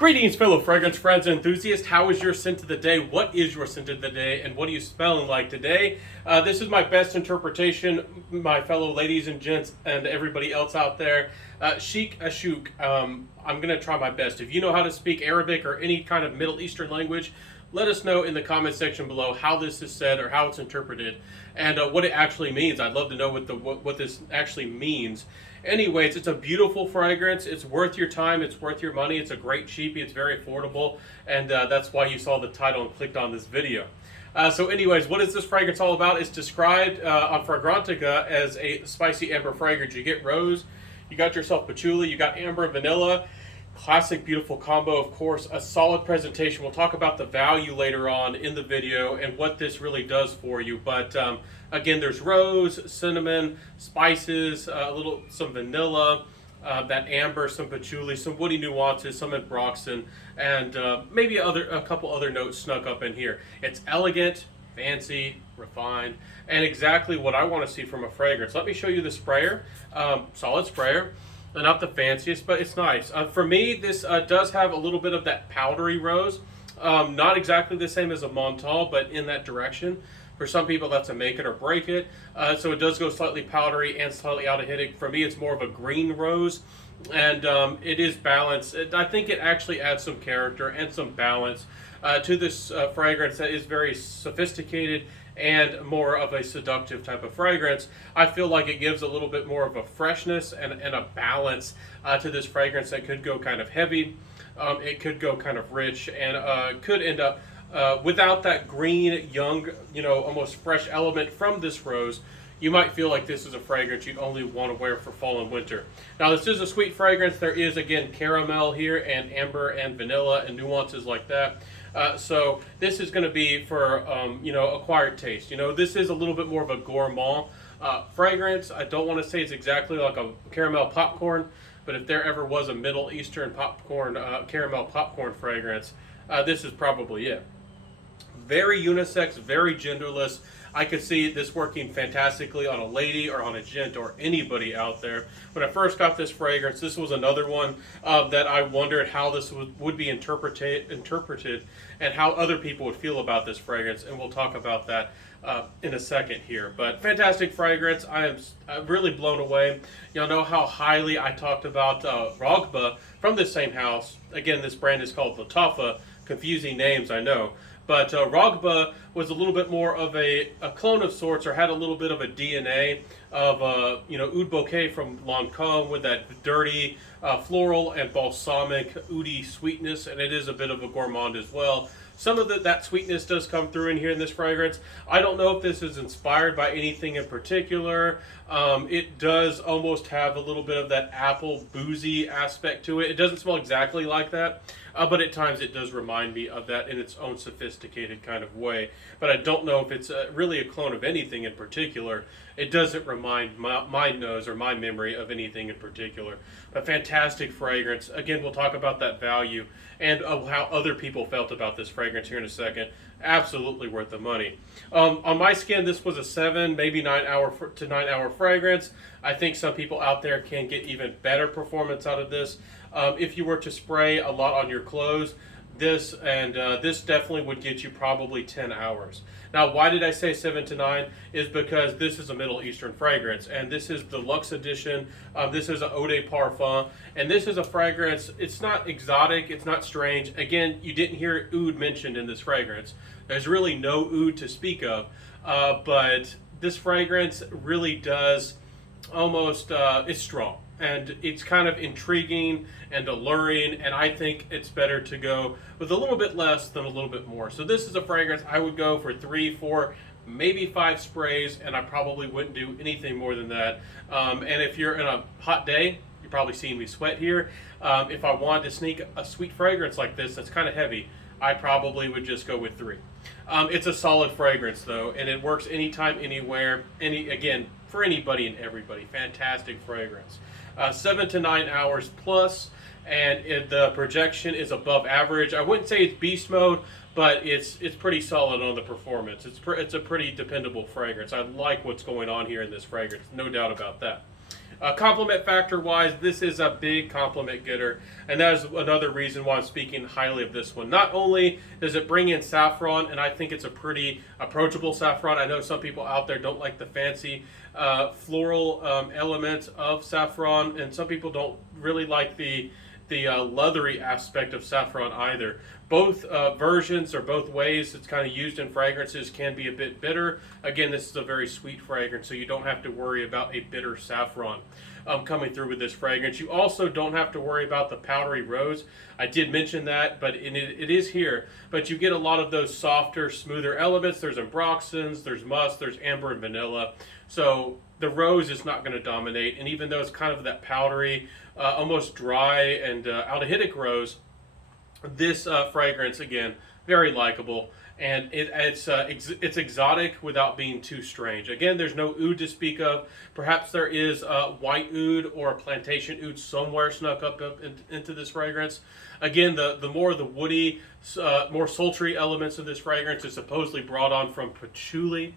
Greetings, fellow fragrance friends and enthusiasts. How is your scent of the day? What is your scent of the day, and what are you smelling like today? This is my best interpretation, my fellow ladies and gents, and everybody else out there. SHEIKH, SHUYUKH. I'm going to try my best. If you know how to speak Arabic or any kind of Middle Eastern language, let us know in the comment section below how this is said or how it's interpreted and what it actually means. I'd love to know what this actually means. Anyways, it's a beautiful fragrance. It's worth your time. It's worth your money. It's a great cheapie. It's very affordable, and that's why you saw the title and clicked on this video. So anyways, what is this fragrance all about? It's described on Fragrantica as a spicy amber fragrance. You get rose, you got yourself patchouli, you got amber, vanilla. Classic, beautiful combo, of course. A solid presentation. We'll talk about the value later on in the video and what this really does for you. But again, there's rose, cinnamon, spices, some vanilla, that amber, some patchouli, some woody nuances, some ambroxan, and maybe a couple other notes snuck up in here. It's elegant, fancy, refined, and exactly what I want to see from a fragrance. Let me show you the sprayer. Solid sprayer. Not the fanciest, but it's nice. For me, this does have a little bit of that powdery rose. Not exactly the same as a Montal, but in that direction. For some people, that's a make it or break it. So it does go slightly powdery and slightly out of hitting. For me, it's more of a green rose, and it is balanced. I think it actually adds some character and some balance to this fragrance that is very sophisticated and more of a seductive type of fragrance. I feel like it gives a little bit more of a freshness and a balance to this fragrance that could go kind of heavy. It could go kind of rich and could end up without that green, young, almost fresh element from this rose. You might feel like this is a fragrance you'd only want to wear for fall and winter. Now, this is a sweet fragrance. There is, again, caramel here and amber and vanilla and nuances like that. So this is going to be for, acquired taste. This is a little bit more of a gourmand fragrance. I don't want to say it's exactly like a caramel popcorn, but if there ever was a Middle Eastern popcorn, caramel popcorn fragrance, this is probably it. Very unisex, very genderless. I could see this working fantastically on a lady or on a gent or anybody out there. When I first got this fragrance, this was another one that I wondered how this would be interpreted and how other people would feel about this fragrance, and we'll talk about that in a second here. But fantastic fragrance. I am really blown away. Y'all know how highly I talked about Rogba from this same house. Again, this brand is called LATTAFA. Confusing names, I know. But Rogba was a little bit more of a clone of sorts, or had a little bit of a DNA of oud bouquet from Lancôme with that dirty floral and balsamic oudy sweetness, and it is a bit of a gourmand as well. Some of that sweetness does come through in here in this fragrance. I don't know if this is inspired by anything in particular. It does almost have a little bit of that apple boozy aspect to it. It doesn't smell exactly like that, but at times it does remind me of that in its own sophisticated kind of way. But I don't know if it's really a clone of anything in particular. It doesn't remind my nose or my memory of anything in particular. A fantastic fragrance. Again, we'll talk about that value and how other people felt about this fragrance here in a second. Absolutely worth the money. On my skin, this was a 7, maybe 9 hour fragrance. I think some people out there can get even better performance out of this. If you were to spray a lot on your clothes, this definitely would get you probably 10 hours. Now, why did I say 7 to 9? Is because this is a Middle Eastern fragrance, and this is the Luxe edition. This is an eau de parfum, and this is a fragrance. It's not exotic, it's not strange. Again, you didn't hear oud mentioned in this fragrance. There's really no oud to speak of, but this fragrance really does almost, it's strong. And it's kind of intriguing and alluring, and I think it's better to go with a little bit less than a little bit more. So this is a fragrance I would go for 3, 4, maybe 5 sprays, and I probably wouldn't do anything more than that. And if you're in a hot day, you're probably seeing me sweat here. If I wanted to sneak a sweet fragrance like this that's kind of heavy, I probably would just go with 3. It's a solid fragrance though, and it works anytime, anywhere, again, for anybody and everybody. Fantastic fragrance. 7 to 9 hours plus, and the projection is above average. I wouldn't say it's beast mode, but it's pretty solid on the performance. It's a pretty dependable fragrance. I like what's going on here in this fragrance, no doubt about that. Compliment factor wise, this is a big compliment getter, and that is another reason why I'm speaking highly of this one. Not only does it bring in saffron, and I think it's a pretty approachable saffron. I know some people out there don't like the fancy floral elements of saffron, and some people don't really like the leathery aspect of saffron either. Both versions or both ways it's kind of used in fragrances can be a bit bitter. Again, this is a very sweet fragrance, so you don't have to worry about a bitter saffron coming through with this fragrance. You also don't have to worry about the powdery rose. I did mention that, but it is here. But you get a lot of those softer, smoother elements. There's ambroxans, there's musk, there's amber and vanilla. So the rose is not going to dominate, and even though it's kind of that powdery, almost dry and aldehydic rose, this fragrance, again, very likable, and it's exotic without being too strange. Again, there's no oud to speak of. Perhaps there is white oud or plantation oud somewhere snuck up into this fragrance. Again, the more the woody, more sultry elements of this fragrance is supposedly brought on from patchouli.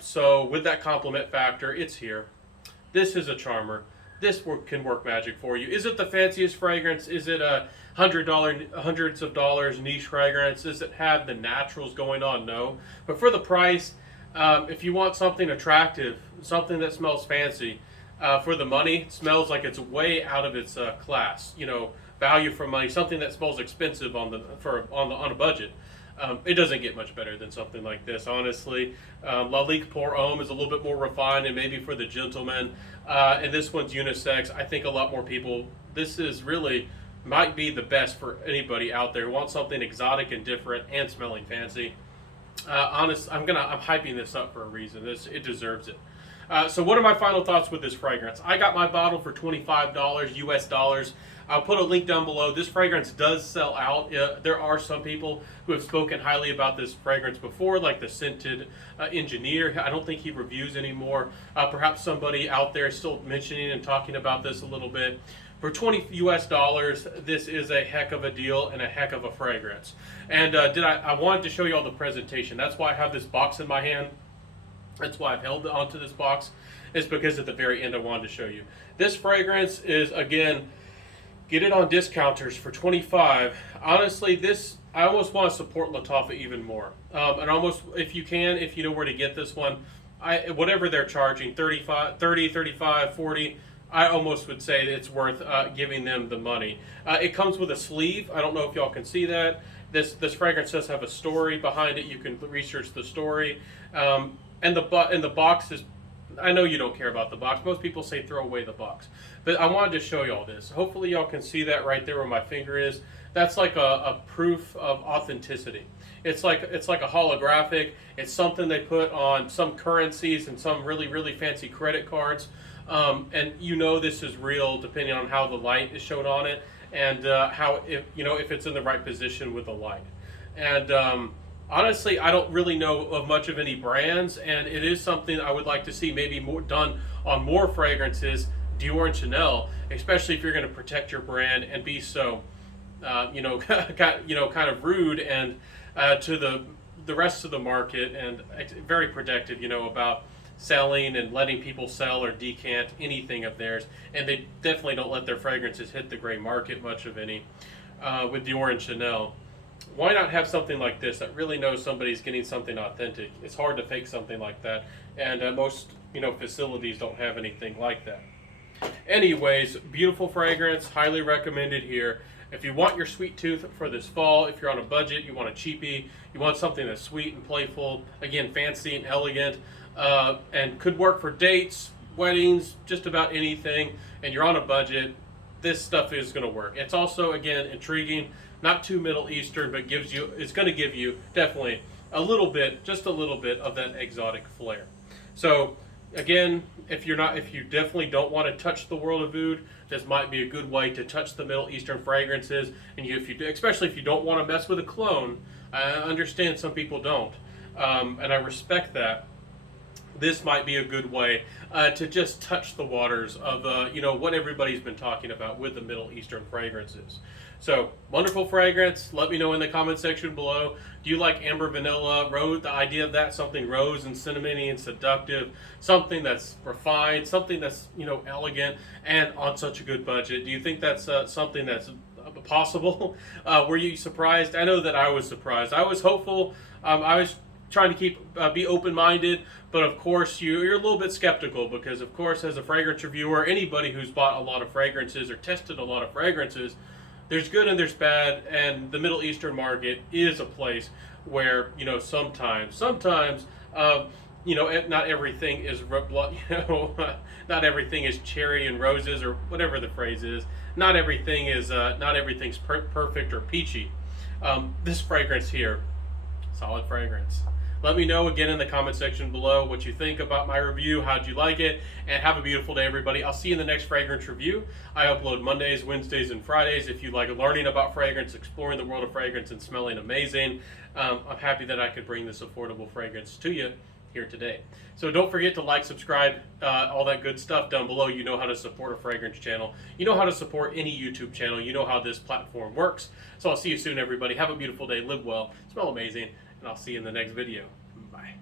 So with that compliment factor, it's here. This is a charmer. This can work magic for you. Is it the fanciest fragrance? Is it a hundreds of dollars niche fragrance? Does it have the naturals going on? No. But for the price, if you want something attractive, something that smells fancy, for the money, it smells like it's way out of its class. You know, value for money, something that smells expensive on a budget. It doesn't get much better than something like this, honestly. LATTAFA Pour Homme is a little bit more refined and maybe for the gentleman. And this one's unisex. I think a lot more people, this is really, might be the best for anybody out there who wants something exotic and different and smelling fancy. I'm hyping this up for a reason. It deserves it. So what are my final thoughts with this fragrance? I got my bottle for $25 US dollars. I'll put a link down below. This fragrance does sell out. There are some people who have spoken highly about this fragrance before, like the Scented Engineer. I don't think he reviews anymore. Perhaps somebody out there is still mentioning and talking about this a little bit. For $20 US dollars, this is a heck of a deal and a heck of a fragrance. And I wanted to show you all the presentation. That's why I have this box in my hand. That's why I've held onto this box. It's because at the very end I wanted to show you. This fragrance is, again, get it on discounters for $25. Honestly, I almost want to support LATTAFA even more. And almost, if you know where to get this one, whatever they're charging, $30, $35, $40, I almost would say it's worth giving them the money. It comes with a sleeve. I don't know if y'all can see that. This fragrance does have a story behind it. You can research the story. And the box is, I know you don't care about the box. Most people say throw away the box. But I wanted to show you all this. Hopefully y'all can see that right there where my finger is. That's like a proof of authenticity. It's like a holographic. It's something they put on some currencies and some really, really fancy credit cards. And you know this is real depending on how the light is shown on it and if it's in the right position with the light. And honestly, I don't really know of much of any brands, and it is something I would like to see maybe more done on more fragrances, Dior and Chanel, especially if you're going to protect your brand and be so, kind of rude and to the rest of the market and very protective, about selling and letting people sell or decant anything of theirs. And they definitely don't let their fragrances hit the gray market much of any with Dior and Chanel. Why not have something like this that really knows somebody's getting something authentic? It's hard to fake something like that, and most facilities don't have anything like that. Anyways, beautiful fragrance, highly recommended here. If you want your sweet tooth for this fall, if you're on a budget, you want a cheapie, you want something that's sweet and playful, again, fancy and elegant, and could work for dates, weddings, just about anything, and you're on a budget, this stuff is going to work. It's also, again, intriguing, not too Middle Eastern, but it's going to give you definitely just a little bit of that exotic flair. So again, if you definitely don't want to touch the world of oud, this might be a good way to touch the Middle Eastern fragrances. And especially if you don't want to mess with a clone, I understand some people don't, and I respect that. this might be a good way to just touch the waters of what everybody's been talking about with the Middle Eastern fragrances. So, wonderful fragrance. Let me know in the comment section below. Do you like amber, vanilla, rose? The idea of that, something rose and cinnamony and seductive, something that's refined, something that's elegant and on such a good budget. Do you think that's something that's possible? Were you surprised? I know that I was surprised. I was hopeful. I was trying to be open-minded, but of course you're a little bit skeptical because, of course, as a fragrance reviewer, anybody who's bought a lot of fragrances or tested a lot of fragrances, there's good and there's bad, and the Middle Eastern market is a place where sometimes not everything is not everything is cherry and roses or whatever the phrase is. Not everything's perfect or peachy. This fragrance here, solid fragrance. Let me know again in the comment section below what you think about my review. How'd you like it? And have a beautiful day, everybody. I'll see you in the next fragrance review. I upload Mondays, Wednesdays, and Fridays. If you like learning about fragrance, exploring the world of fragrance, and smelling amazing, I'm happy that I could bring this affordable fragrance to you here today. So don't forget to like, subscribe, all that good stuff down below. You know how to support a fragrance channel. You know how to support any YouTube channel. You know how this platform works. So I'll see you soon, everybody. Have a beautiful day. Live well. Smell amazing. And I'll see you in the next video. Bye.